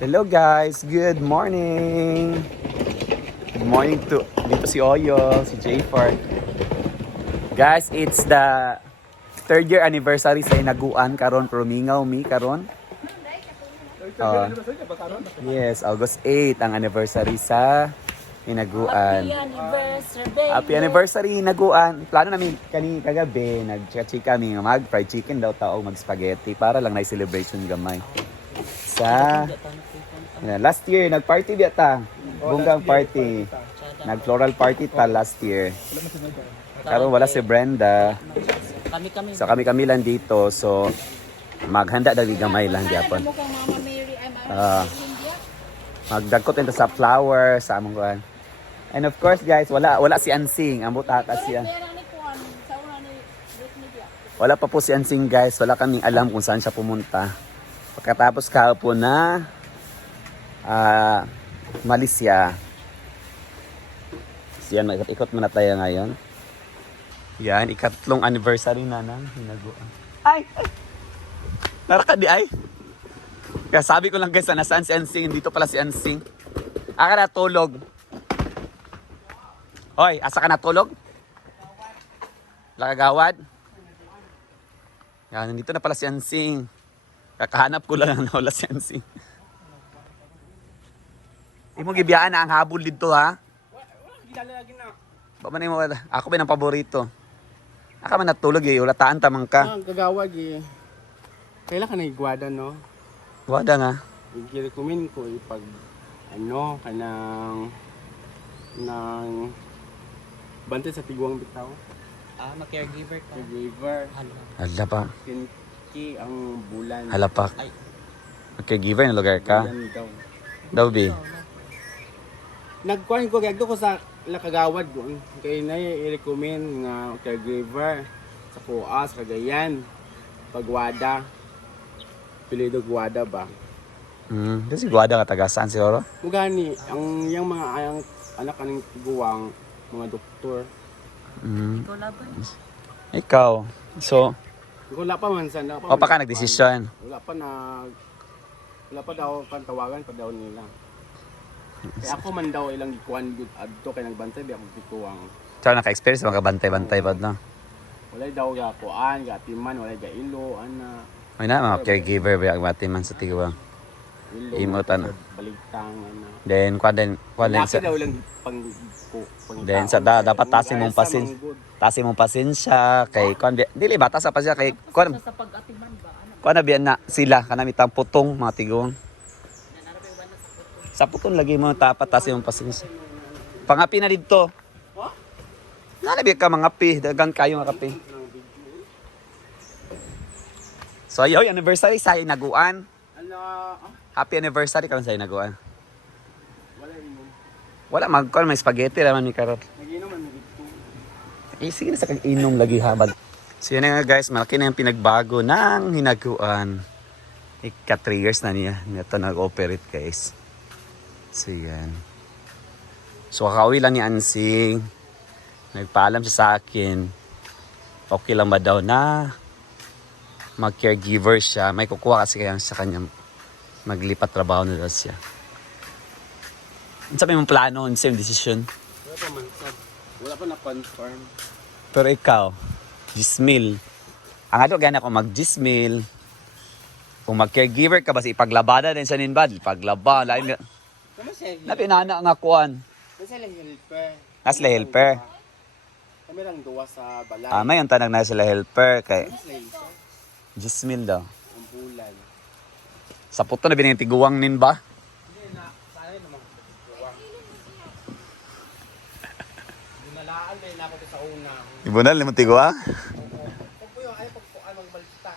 Hello guys, good morning. Good morning to dito si Oyo, si Jayford. Guys, it's the third year anniversary sa Hinaguan karon pero mingaw mi karon. Yes, August 8 ang anniversary sa Hinaguan. Happy anniversary, baby. Happy anniversary Hinaguan. Plano namin kagabi nag-chika kami mag fried chicken daw tao mag spaghetti para lang na celebration gamay. Sa last year nag-party biya ta. Bunggang party. Nag-floral party ta last year. Karon wala si Brenda. Kami-kami. So kami lang dito. So maghanda dali gamay lang gyapon. Magdagkot into sa flower sa among kuan. And of course guys, wala si Ansing. Ambot ata siya. Wala pa po si Ansing guys. Wala kaming alam kung saan siya pumunta. Pagkatapos kahapon na Malaysia. Siyan, ikot muna tayo ngayon. Yan, ikatlong anniversary na ng Hinaguan. Ay! Naraka di ay? Kaya sabi ko lang guys, nasaan si Ansing? Dito pala si Ansing. Aka natulog. Hoy, asa ka natulog? Lakagawad? Yan, nandito na pala si Ansing. Kakahanap ko lang na wala si Ansing. Imo gibiyaan na ang habol dito ha? Ba man mo ako ba ng paborito? Aka man natulog eh, ulataan tamang ka. Kagawag eh. Kailan ka naigwada no? Wada nga. I-recommend ko pag kanang bantay sa tiguang bitaw. Ma-caregiver ka. Caregiver. Hala pa. Kinki ang bulan. Hala pa. Okay, giver ng lugar ka. Bulan daw. Daw be. Nagkuhan ko gagdo ko sa Lakagawad doon. Kaya na i-recommend nga caregiver sa Kuas, Cagayan, Pagwada. Pilido Guada ba? Kasi Guada ka taga saan siguro? Mugani, yung mga anak kaning tiguang mga doktor. Ikaw laban. Ikaw. So, Wala pa man sana. o pa ka nagdesisyon? Wala pa daw pantawagan pa daw nila. Kaya ako man daw ilang ikuan adto kay nagbantay di ako tiguang. So, naka-experience mga bantay-bantay pa no? Wala daw ga kuan, ga timan, wala ga ilo, ana. May na mga caregiver ba ang matiman sa tiguang. Ilo, Imutan. baligtang, ana. Then, then Laki sa daw lang pang then sa dapat tasin mong pasin. Tasin mong pasensya kay kuan dili bata sa pasensya kay kuan Sa pag-atiman ba? kuan na biyan na sila kanami tang putong mga tiguang. Sa putong lagi mo tapat tasin mong pasensya. Pangapi na dito. Nalabi ka mangapi, dagang kayo nga kape. So ayo anniversary sa Hinaguan. Happy anniversary karon sa Hinaguan. Wala inom. Wala magkuan may spaghetti naman ni karot. Naginom man dito. Sige na sa kag-inom lagi habad. So yun na nga guys, malaki na yung pinagbago ng Hinaguan. Ika 3 years na niya. Ito nag-operate guys. So yan. So kakauwi lang ni Ansing. Nagpaalam siya sa akin. Okay lang ba daw na mag-caregiver siya. May kukuha kasi kaya sa kanya maglipat trabaho na daw siya. Ano sabi mong plano? Ano same decision? Wala pa man. Wala pa na-confirm. Pero ikaw, Gismil. Ang ato gana ko mag-Gismil. Kung mag-caregiver ka, basta ipaglabada din sa ninbad. Ipaglaba. Kama siya. Napinana nga kuan. Kasi lang helper. Nasla helper. Kami lang duwa sa balay. May yung tanag na sila helper. Kay Mas lang isa. Gismil daw. Ang bulan. Sa puto na binitiguang nin ba? Hindi na. Sana yun naman duwa. Dinalaan na yun ako sa una. Ibunal ni mo tiguang? Pag po yung ayaw pagpuan magbalita.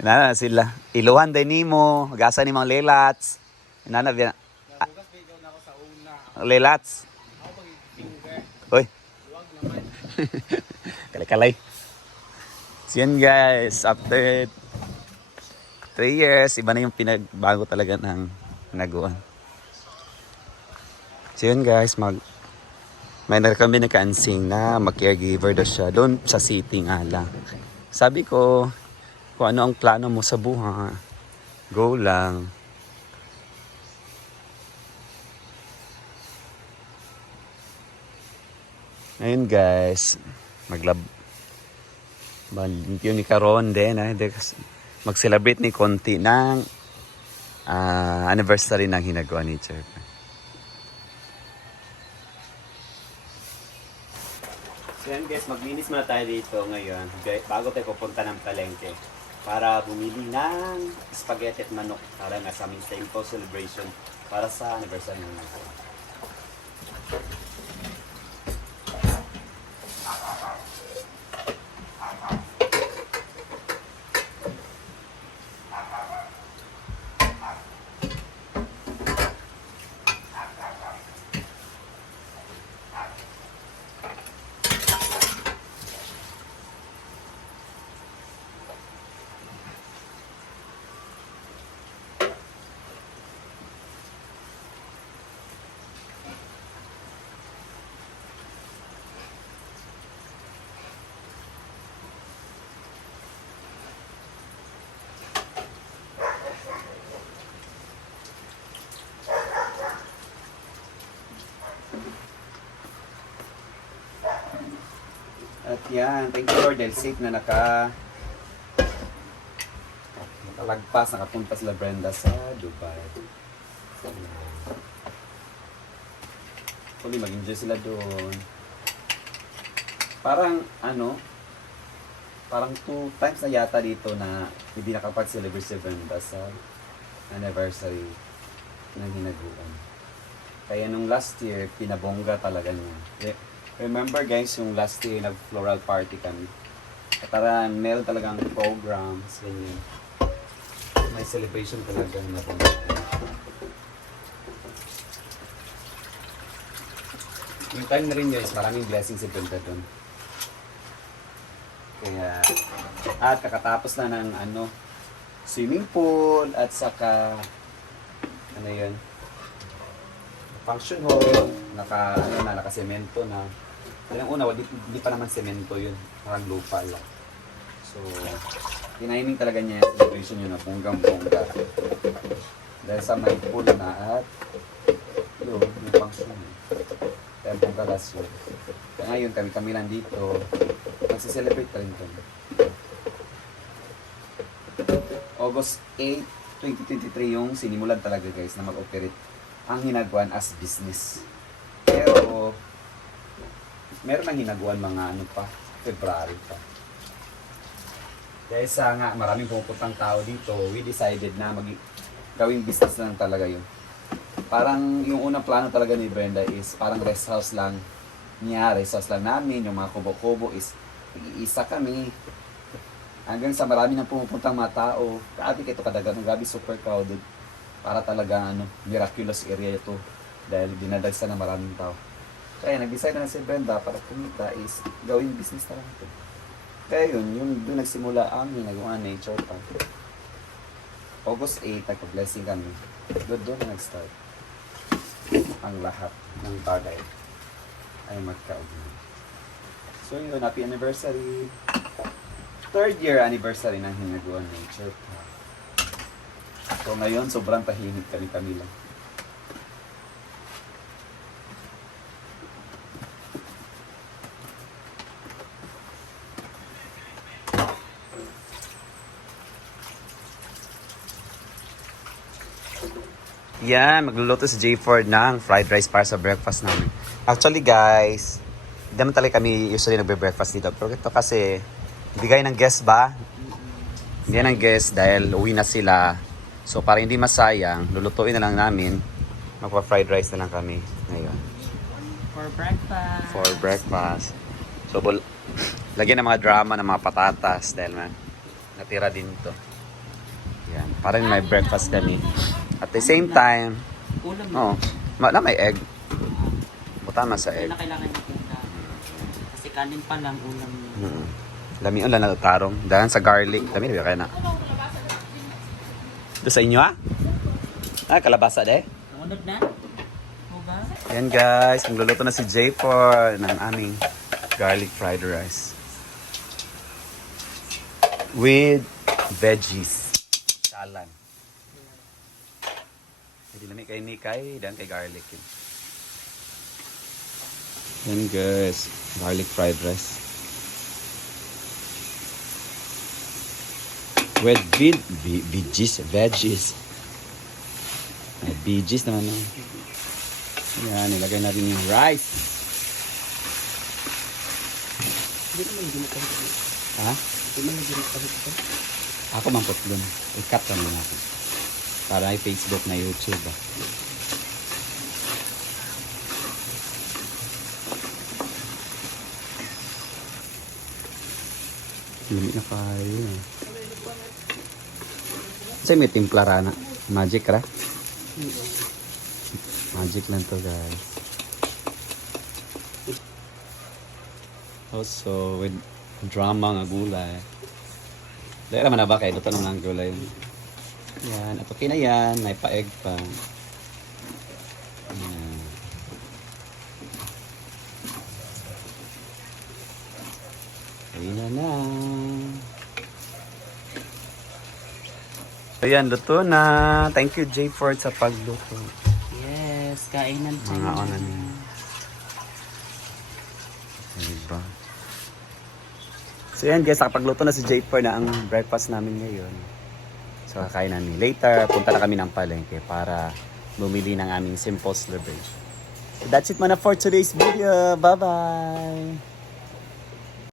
Inana na sila. Iluhan din ni mo. Gasa ni mga lelats. Inana biya. Nabugas bigyan na ako sa una. Lelats. Ako pag-finger. Uy. Luwag naman. Kalay-kalay. So yan guys, after 3 years, iba na yung pinagbago talaga ng Hinaguan. So yun guys, may kami nagka-ansing na mag-caregiver daw siya doon sa city nga lang. Sabi ko, kung ano ang plano mo sa buhay, go lang. Ayun guys, maglab yun ni karon din mag-celebrate ni konti ng anniversary ng hinagawa ni Chairman. So yan guys, maglinis muna tayo dito ngayon bago tayo pupunta ng palengke para bumili ng spaghetti at manok para nasa aming simple celebration para sa anniversary ng hinagawa. At yan, thank you Lord dahil safe na nakalagpas, nakapunta sila Brenda sa Dubai. Hopefully mag-enjoy sila doon. Parang parang 2 times na yata dito na hindi nakapag-celebrate si Brenda sa anniversary ng hinaguan. Kaya nung last year, pinabongga talaga niya. Remember guys, yung last year nag-floral party kami. Kataran, meron talagang programs, ganyan. May celebration talaga na bongga. Yung time na rin guys, maraming blessings si Brenda doon. Kaya, at kakatapos na ng swimming pool at saka function hall, naka-semento na. Yung una, hindi pa naman semento yun, parang lupa lang. So, tiniming talaga niya yung celebration yun na bonggang-bongga. Dahil sa may pool na at yun, yung function yun. Kaya bongga last year. Kaya ngayon, kami lang dito, magsiselebrate rin kami. August 8, 2023 yung sinimulan talaga guys na mag-operate ang hinaguan as business. Pero meron nang hinaguan mga February pa. Dahil sa nga maraming pumupuntang tao dito, we decided na gawing business lang talaga yun. Parang yung unang plano talaga ni Brenda is parang rest house lang niya, rest house lang namin, yung mga kubo-kubo is iisa kami. Hanggang sa marami nang pumupuntang mga tao. Grabe ito kadagan, grabe super crowded. Para talaga miraculous area ito dahil dinadagsa ng maraming tao. Kaya nag-decide na si Brenda para kumita is gawing business na lang ito. Kaya yun, doon nagsimula ang ginagawa nature park. August 8, nagpa-blessing kami. Doon na nag-start. Ang lahat ng bagay ay magkaugnay. So yun, happy anniversary. 3rd year anniversary ng Hinagawa Nature Park. So ngayon, sobrang tahimik kami lang. Yan, magluluto si J. Ford ng fried rice para sa breakfast namin. Actually guys, hindi naman talaga kami usually nagbe-breakfast dito. Pero ito kasi, bigay ng guest ba? Hindi ng guest dahil uwi na sila. So para hindi masayang, lulutuin na lang namin. Magpa-fried rice na lang kami ngayon. For breakfast. For breakfast. So lagyan ng mga drama ng mga patatas dahil natira din to. Yan, parang may breakfast kami. At the same time, Ulam may egg. Buta na sa egg. kailangan niya. Kasi kanin pa lang ulam niya. Lami lang na tarong. Dahil sa garlic. Lami na kaya na. Ito sa inyo kalabasa de. Sumunod na? Huga? Ayan guys, magluluto na si J for ng aming garlic fried rice. With veggies. Salan. Hindi na kay Nikay dan kay garlic yun. Yan guys, garlic fried rice. With veggies. May veggies naman. No? Yan, nilagay na rin yung rice. Hindi naman ginapahit ko. Ha? Hindi naman ginapahit ko. Ako mampot dun. I-cut ka muna ako. Para ay Facebook na YouTube. Ah. Lumi na kayo. Kasi may timpla rana. Magic ra. Magic lang to guys. Also with drama nga gulay. Dahil naman na ba kayo? Luto naman ang gulay. Yan. At okay na yan. May paeg pa. Yan. Ayun na. Ayan, luto na. Thank you, Jay Ford, sa pagluto. Yes, kainan tayo. Mga onan niya. Diba? So yan guys, nakapagluto na si Jay Ford na ang breakfast namin ngayon. So kakain namin. Later, punta na kami ng palengke para bumili ng aming simple celebration. So that's it muna for today's video. Bye-bye!